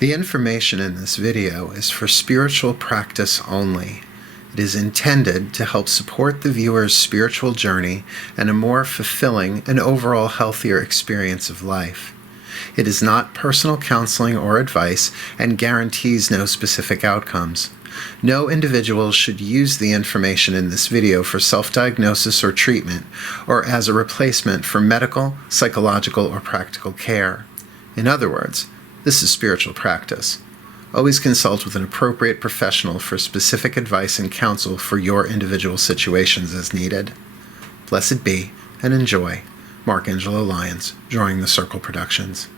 The information in this video is for spiritual practice only. It is intended to help support the viewer's spiritual journey and a more fulfilling and overall healthier experience of life. It is not personal counseling or advice and guarantees no specific outcomes. No individual should use the information in this video for self-diagnosis or treatment, or as a replacement for medical, psychological, or practical care. In other words, this is spiritual practice. Always consult with an appropriate professional for specific advice and counsel for your individual situations as needed. Blessed be, and enjoy. Mark Angelo Lyons, Drawing the Circle Productions.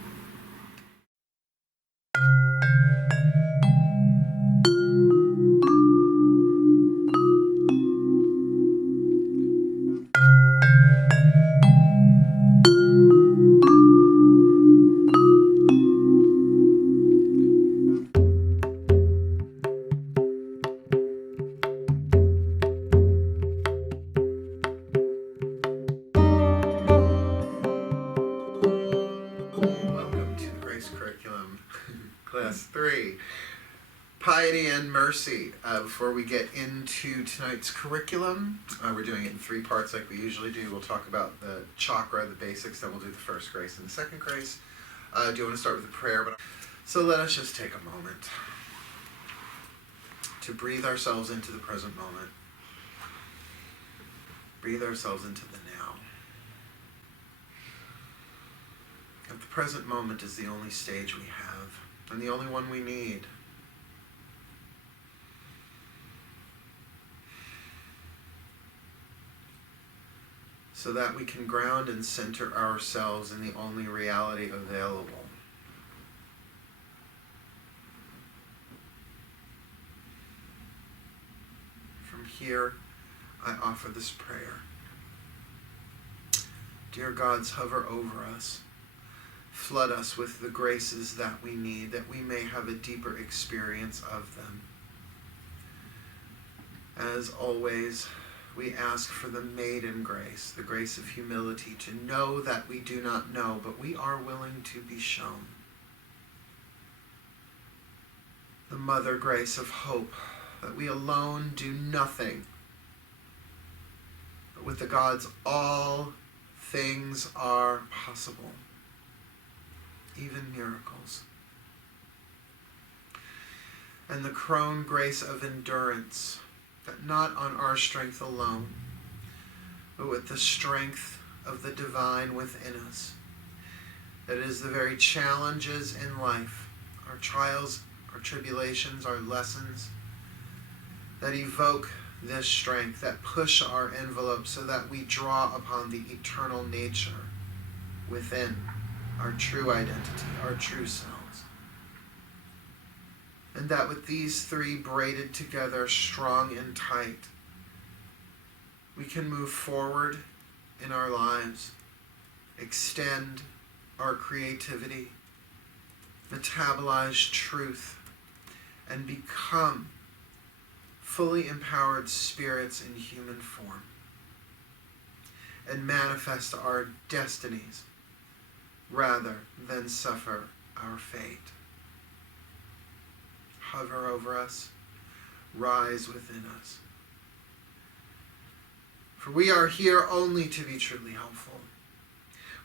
Class 3, Piety and Mercy. Before we get into tonight's curriculum, we're doing it in 3 parts like we usually do. We'll talk about the chakra, the basics, then we'll do the first grace and the second grace. Do you want to start with a prayer? So let us just take a moment to breathe ourselves into the present moment. Breathe ourselves into the now. And the present moment is the only stage we have. And the only one we need. So that we can ground and center ourselves in the only reality available. From here, I offer this prayer. Dear gods, hover over us. Flood us with the graces that we need, that we may have a deeper experience of them. As always, we ask for the maiden grace, the grace of humility, to know that we do not know, but we are willing to be shown. The mother grace of hope, that we alone do nothing, but with the gods all things are possible. Even miracles. And the crone grace of endurance, that not on our strength alone, but with the strength of the divine within us, that is the very challenges in life, our trials, our tribulations, our lessons, that evoke this strength, that push our envelope so that we draw upon the eternal nature within our true identity, our true selves. And that with these 3 braided together, strong and tight, we can move forward in our lives, extend our creativity, metabolize truth, and become fully empowered spirits in human form, and manifest our destinies rather than suffer our fate. Hover over us, rise within us. For we are here only to be truly helpful.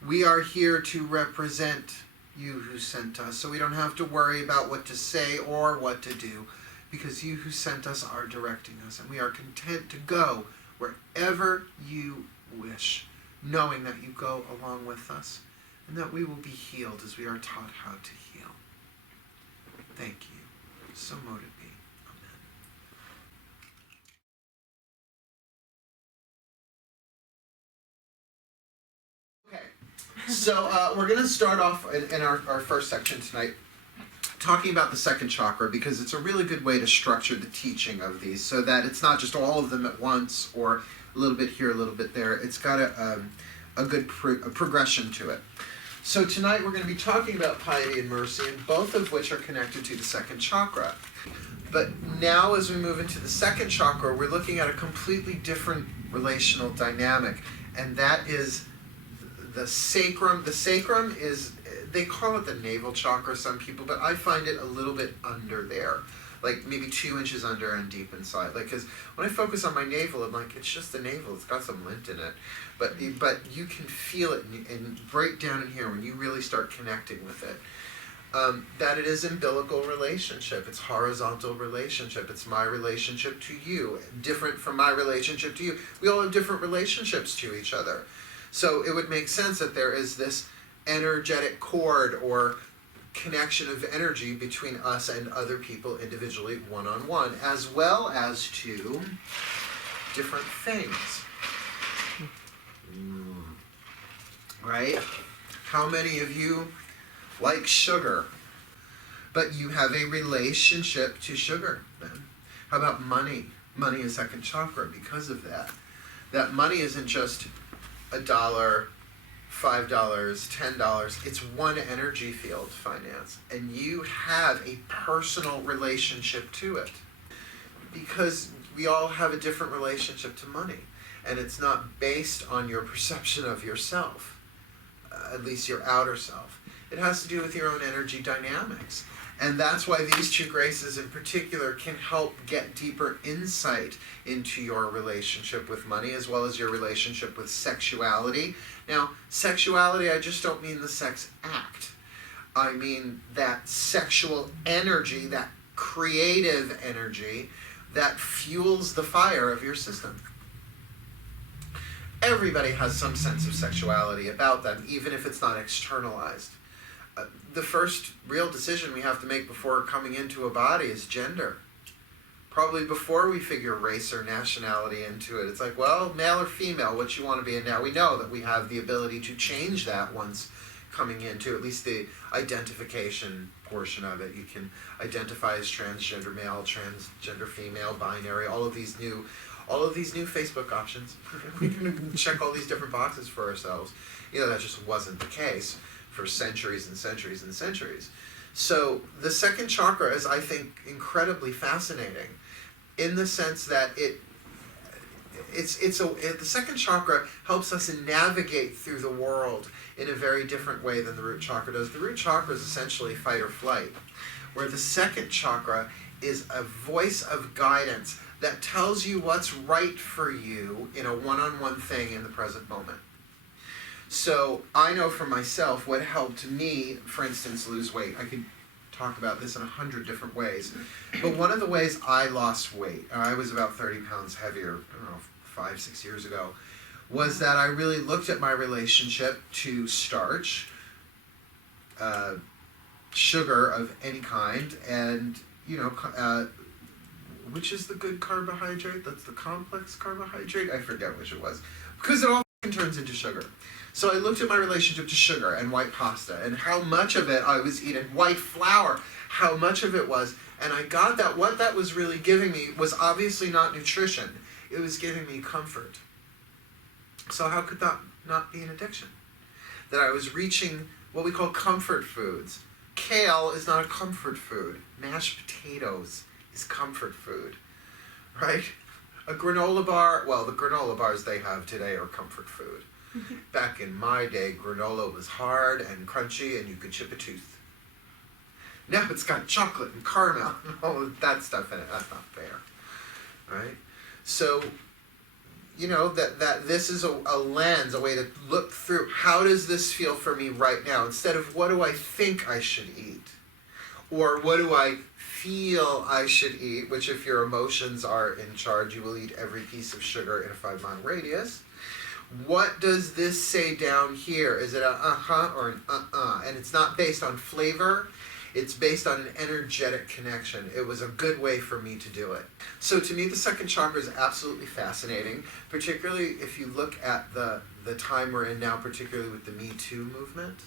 We are here to represent you who sent us, so we don't have to worry about what to say or what to do, because you who sent us are directing us, and we are content to go wherever you wish, knowing that you go along with us, and that we will be healed as we are taught how to heal. Thank you. So mote it be. Amen. Okay, so we're going to start off in our first section tonight talking about the second chakra, because it's a really good way to structure the teaching of these so that it's not just all of them at once or a little bit here, a little bit there. It's got a good progression to it. So tonight we're going to be talking about piety and mercy, and both of which are connected to the second chakra. But now as we move into the second chakra, we're looking at a completely different relational dynamic, and that is the sacrum. The sacrum is they call it the navel chakra, some people, but I find it a little bit under there. Like maybe 2 inches under and deep inside. Like, because when I focus on my navel, I'm like, it's just the navel. It's got some lint in it. But you can feel it and right down in here when you really start connecting with it. That it is umbilical relationship. It's horizontal relationship. It's my relationship to you, different from my relationship to you. We all have different relationships to each other. So it would make sense that there is this energetic cord or connection of energy between us and other people individually, one-on-one, as well as to different things. Right? How many of you like sugar, but you have a relationship to sugar then? How about money? Money is second chakra because of that. That money isn't just $1, $5, $10. It's one energy field, finance. And you have a personal relationship to it. Because we all have a different relationship to money. And it's not based on your perception of yourself, at least your outer self. It has to do with your own energy dynamics. And that's why these two graces in particular can help get deeper insight into your relationship with money as well as your relationship with sexuality. Now, sexuality, I just don't mean the sex act. I mean that sexual energy, that creative energy that fuels the fire of your system. Everybody has some sense of sexuality about them, even if it's not externalized. The first real decision we have to make before coming into a body is gender. Probably before we figure race or nationality into it. It's like, well, male or female, what you want to be. And now we know that we have the ability to change that once coming into at least the identification portion of it. You can identify as transgender male, transgender female, binary, all of these new Facebook options. We can check all these different boxes for ourselves. You know, that just wasn't the case for centuries and centuries and centuries. So the second chakra is, I think, incredibly fascinating in the sense that the second chakra helps us navigate through the world in a very different way than the root chakra does. The root chakra is essentially fight or flight, where the second chakra is a voice of guidance that tells you what's right for you in a one-on-one thing in the present moment. So I know for myself what helped me, for instance, lose weight. I could talk about this in 100 different ways. But one of the ways I lost weight, I was about 30 pounds heavier, I don't know, 5, 6 years ago, was that I really looked at my relationship to starch, sugar of any kind, and, which is the good carbohydrate? That's the complex carbohydrate? I forget which it was. Because it all turns into sugar. So I looked at my relationship to sugar and white pasta and how much of it I was eating, white flour, how much of it was, and I got that what that was really giving me was obviously not nutrition. It was giving me comfort. So how could that not be an addiction? That I was reaching what we call comfort foods. Kale is not a comfort food. Mashed potatoes is comfort food, right? A granola bar, well, the granola bars they have today are comfort food. Back in my day, granola was hard and crunchy and you could chip a tooth. Now it's got chocolate and caramel and all of that stuff in it. That's not fair, right? So, that this is a lens, a way to look through, how does this feel for me right now? Instead of what do I think I should eat? Or what do I feel I should eat? Which if your emotions are in charge, you will eat every piece of sugar in a 5-mile radius. What does this say down here? Is it a uh-huh or an uh-uh? And it's not based on flavor. It's based on an energetic connection. It was a good way for me to do it. So to me, the second chakra is absolutely fascinating, particularly if you look at the time we're in now, particularly with the Me Too movement,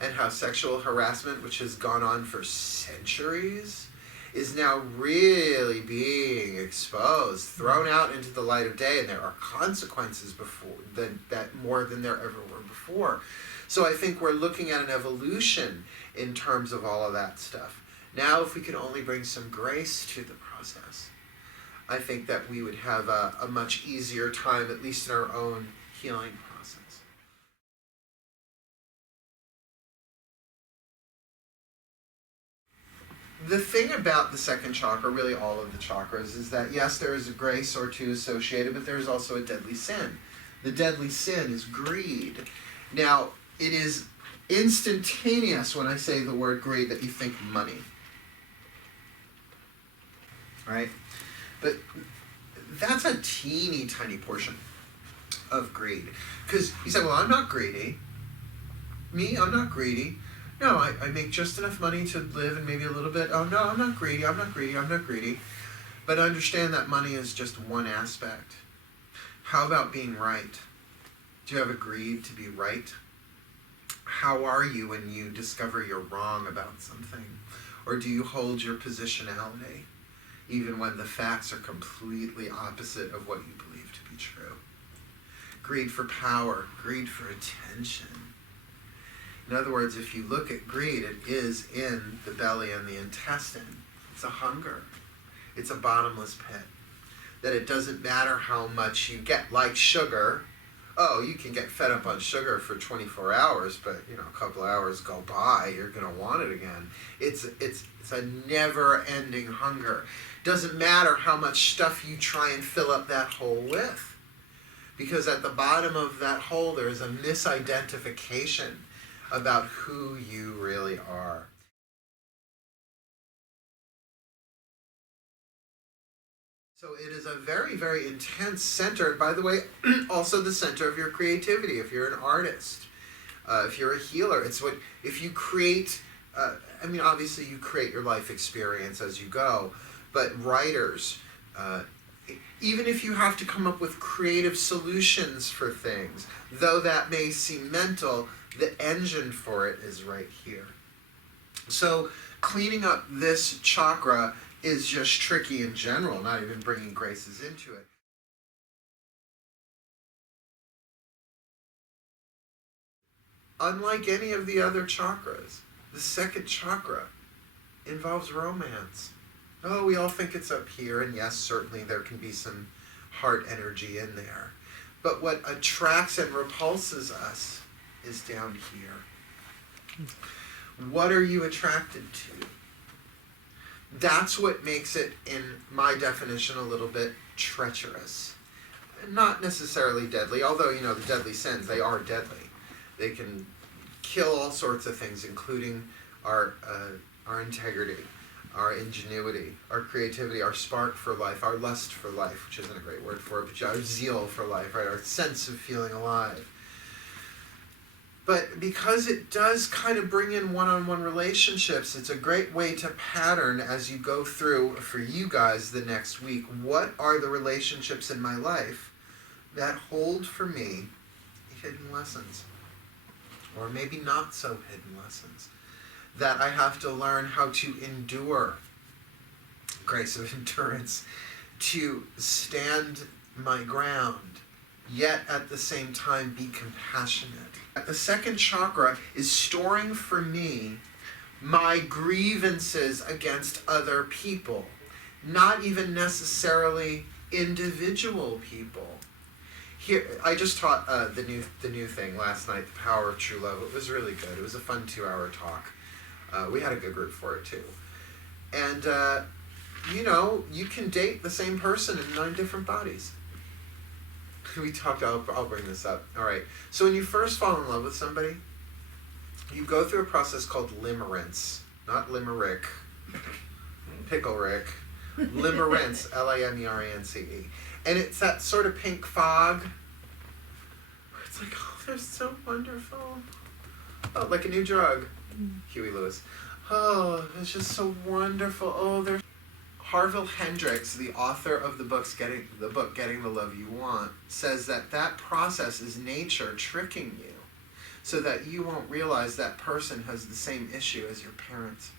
and how sexual harassment, which has gone on for centuries, is now really being exposed, thrown out into the light of day, and there are consequences that more than there ever were before. So I think we're looking at an evolution in terms of all of that stuff. Now, if we could only bring some grace to the process, I think that we would have a much easier time, at least in our own healing process. the thing about the second chakra, really all of the chakras, is that yes, there is a grace or two associated, but there is also a deadly sin. The deadly sin is greed. Now, it is instantaneous when I say the word greed that you think money. Right? But that's a teeny tiny portion of greed. Because you say, well, I'm not greedy. Me, I'm not greedy. No, I make just enough money to live and maybe a little bit. Oh, no, I'm not greedy, I'm not greedy, I'm not greedy. But understand that money is just one aspect. How about being right? Do you have a greed to be right? How are you when you discover you're wrong about something? Or do you hold your positionality, even when the facts are completely opposite of what you believe to be true? Greed for power, greed for attention. In other words, if you look at greed, it is in the belly and the intestine. It's a hunger. It's a bottomless pit. That it doesn't matter how much you get, like sugar. Oh, you can get fed up on sugar for 24 hours, but a couple of hours go by, you're going to want it again. It's a never-ending hunger. Doesn't matter how much stuff you try and fill up that hole with. Because at the bottom of that hole, there is a misidentification about who you really are. So it is a very, very intense center. By the way, also the center of your creativity. If you're an artist, if you're a healer, if you create, obviously you create your life experience as you go, but writers, even if you have to come up with creative solutions for things, though that may seem mental, the engine for it is right here. So cleaning up this chakra is just tricky in general, not even bringing graces into it. Unlike any of the other chakras, the second chakra involves romance. Oh, we all think it's up here, and yes, certainly there can be some heart energy in there. But what attracts and repulses us is down here. What are you attracted to? That's what makes it, in my definition, a little bit treacherous. Not necessarily deadly, although, the deadly sins, they are deadly. They can kill all sorts of things, including our integrity, our ingenuity, our creativity, our spark for life, our lust for life, which isn't a great word for it, but our zeal for life, right? Our sense of feeling alive. But because it does kind of bring in one-on-one relationships, it's a great way to pattern as you go through, for you guys the next week, what are the relationships in my life that hold for me hidden lessons, or maybe not so hidden lessons, that I have to learn how to endure, grace of endurance, to stand my ground, yet at the same time be compassionate. The second chakra is storing for me my grievances against other people, not even necessarily individual people. Here, I just taught the new thing last night, The Power of True Love. It was really good. It was a fun 2-hour talk. We had a good group for it too. And you can date the same person in 9 different bodies. We talked, I'll bring this up. All right. So when you first fall in love with somebody, you go through a process called limerence. Not limerick, pickle Rick. Limerence, Limerence. And it's that sort of pink fog where it's like, oh, they're so wonderful. Oh, like a new drug. Huey Lewis. Oh, it's just so wonderful. Oh, they're... Harville Hendrix, the author of the book Getting the Love You Want, says that process is nature tricking you so that you won't realize that person has the same issue as your parents.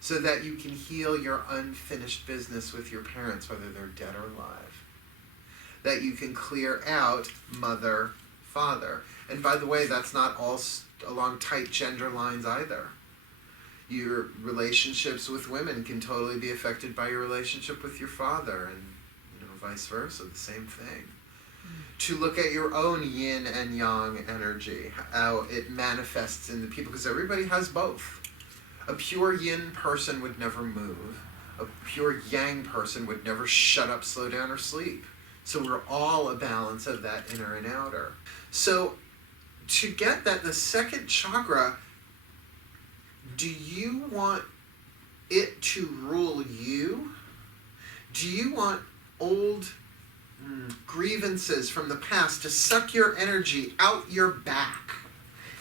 So that you can heal your unfinished business with your parents, whether they're dead or alive. That you can clear out mother, father. And by the way, that's not all along tight gender lines either. Your relationships with women can totally be affected by your relationship with your father, and vice versa, the same thing. To look at your own yin and yang energy, how it manifests in the people, because everybody has both. A pure yin person would never move. A pure yang person would never shut up, slow down, or sleep. So we're all a balance of that inner and outer. So to get that, the second chakra, do you want it to rule you? Do you want old grievances from the past to suck your energy out your back?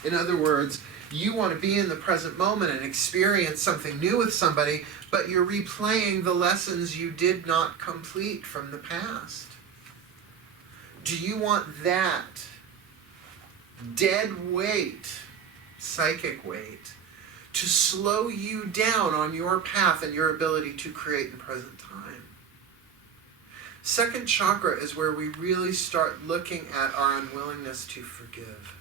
In other words, you want to be in the present moment and experience something new with somebody, but you're replaying the lessons you did not complete from the past. Do you want that dead weight, psychic weight, to slow you down on your path and your ability to create in present time? Second chakra is where we really start looking at our unwillingness to forgive.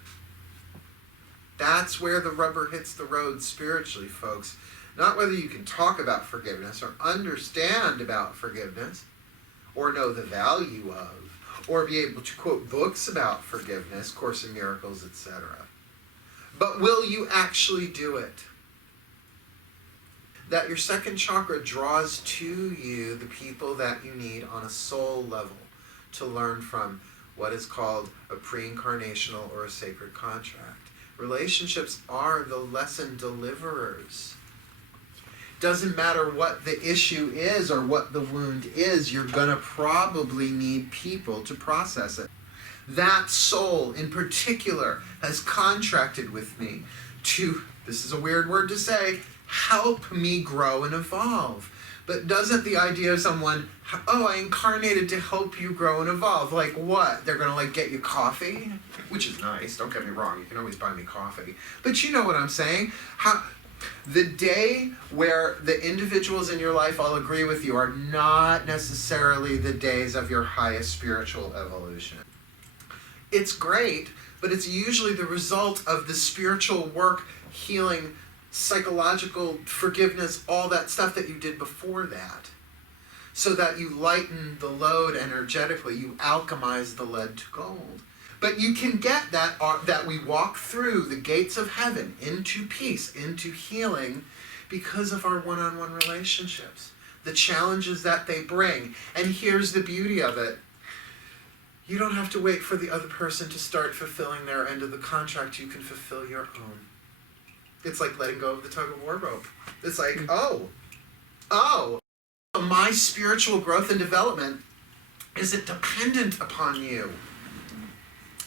That's where the rubber hits the road spiritually, folks. Not whether you can talk about forgiveness or understand about forgiveness or know the value of or be able to quote books about forgiveness, Course in Miracles, etc. But will you actually do it? That your second chakra draws to you the people that you need on a soul level to learn from what is called a pre-incarnational or a sacred contract. Relationships are the lesson deliverers. Doesn't matter what the issue is or what the wound is, you're going to probably need people to process it. That soul in particular has contracted with me to, this is a weird word to say, help me grow and evolve. But doesn't the idea of someone, oh, I incarnated to help you grow and evolve, like what? They're going to like get you coffee? Which is nice, don't get me wrong, you can always buy me coffee. But you know what I'm saying? The day where the individuals in your life all agree with you are not necessarily the days of your highest spiritual evolution. It's great, but it's usually the result of the spiritual work, healing, psychological forgiveness, all that stuff that you did before that. So that you lighten the load energetically, you alchemize the lead to gold. But you can get that we walk through the gates of heaven into peace, into healing, because of our one-on-one relationships, the challenges that they bring. And here's the beauty of it. You don't have to wait for the other person to start fulfilling their end of the contract. You can fulfill your own. It's like letting go of the tug-of-war rope. It's like, oh, my spiritual growth and development isn't dependent upon you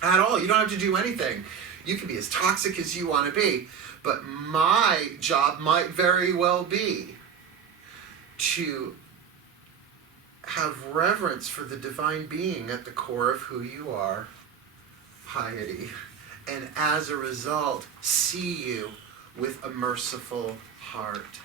at all. You don't have to do anything. You can be as toxic as you want to be, but my job might very well be to have reverence for the divine being at the core of who you are, piety, and as a result, see you with a merciful heart.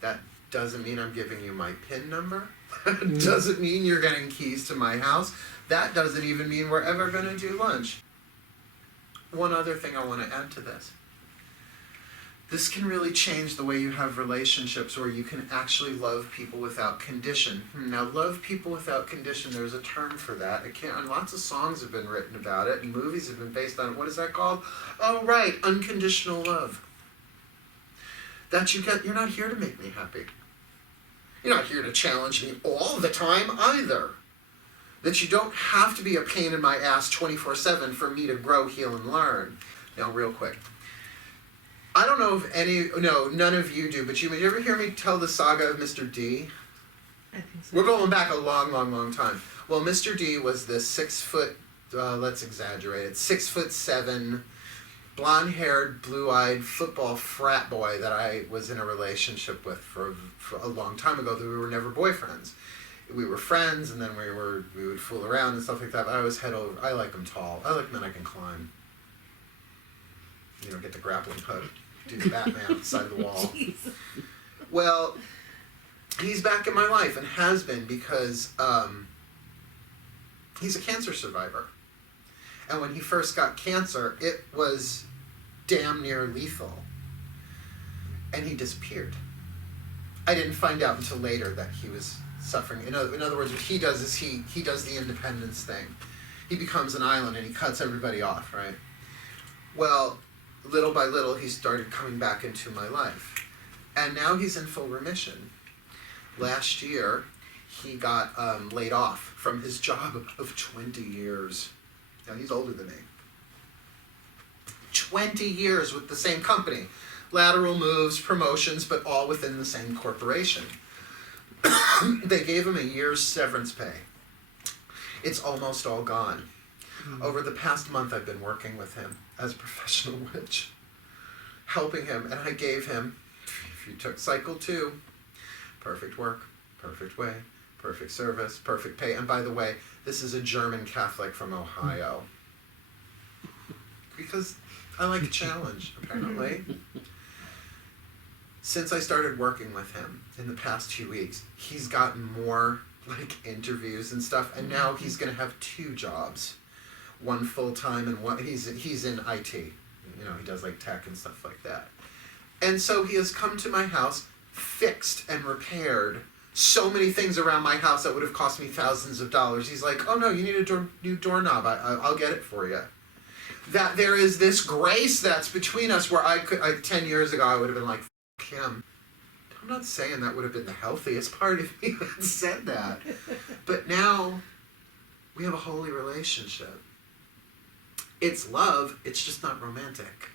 That doesn't mean I'm giving you my PIN number. Doesn't mean you're getting keys to my house. That doesn't even mean we're ever going to do lunch. One other thing I want to add to this. This can really change the way you have relationships where you can actually love people without condition. Now, love people without condition, there's a term for that. And lots of songs have been written about it, and movies have been based on it. What is that called? Oh, right, unconditional love. You're not here to make me happy. You're not here to challenge me all the time either. That you don't have to be a pain in my ass 24/7 for me to grow, heal, and learn. Now, real quick. I don't know if none of you do, but you ever hear me tell the saga of Mr. D? I think so. We're going back a long, long, long time. Well, Mr. D was this 6 foot, let's exaggerate it, 6'7", blonde-haired, blue-eyed football frat boy that I was in a relationship with for a long time ago. That we were never boyfriends. We were friends, and then we would fool around and stuff like that. But I was head over. I like them tall. I like men I can climb. Get the grappling hook, do the Batman outside the wall. Jeez. Well, he's back in my life and has been because he's a cancer survivor. And when he first got cancer, it was damn near lethal. And he disappeared. I didn't find out until later that he was suffering. In other words, what he does is he does the independence thing. He becomes an island and he cuts everybody off, right? Well, little by little, he started coming back into my life. And now he's in full remission. Last year, he got laid off from his job of 20 years. Now, he's older than me. 20 years with the same company. Lateral moves, promotions, but all within the same corporation. They gave him a year's severance pay. It's almost all gone. Over the past month, I've been working with him as a professional witch, helping him, and I gave him, if you took cycle 2, perfect work, perfect way, perfect service, perfect pay. And by the way, this is a German Catholic from Ohio. Because I like a challenge, apparently. Since I started working with him in the past 2 weeks, he's gotten more interviews and stuff, and now he's going to have 2 jobs. One full-time and one, he's in IT. He does tech and stuff like that. And so he has come to my house, fixed and repaired so many things around my house that would have cost me thousands of dollars. He's like, oh no, you need a new doorknob. I'll get it for you. That there is this grace that's between us where 10 years ago, I would have been like, f*** him. I'm not saying that would have been the healthiest part of me that said that. But now, we have a holy relationship. It's love, it's just not romantic.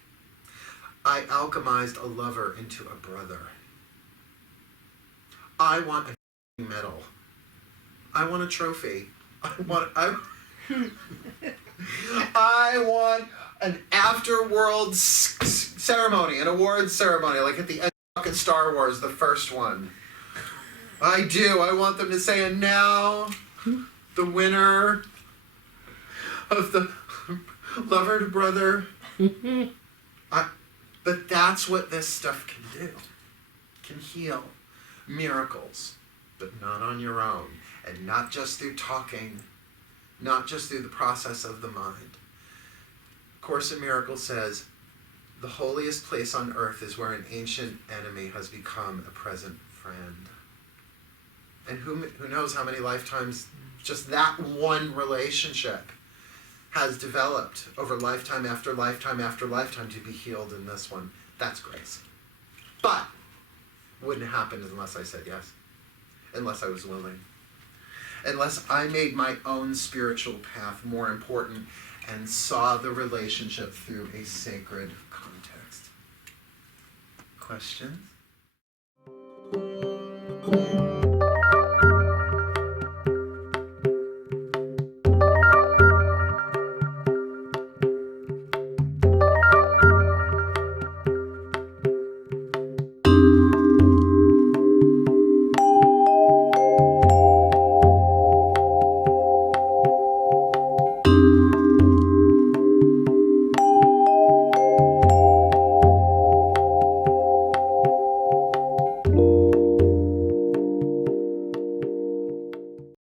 I alchemized a lover into a brother. I want a medal. I want a trophy. I want an afterworld ceremony, an awards ceremony, like at the end of fucking Star Wars, the first one. I do. I want them to say, and now the winner of the lover to brother. But that's what this stuff can do. Can heal miracles, but not on your own, and not just through talking, not just through the process of the mind. Course in Miracles says, the holiest place on earth is where an ancient enemy has become a present friend. And who knows how many lifetimes just that one relationship has developed over lifetime after lifetime after lifetime to be healed in this one. That's grace. But wouldn't have happened unless I said yes, unless I was willing, unless I made my own spiritual path more important and saw the relationship through a sacred context. Questions?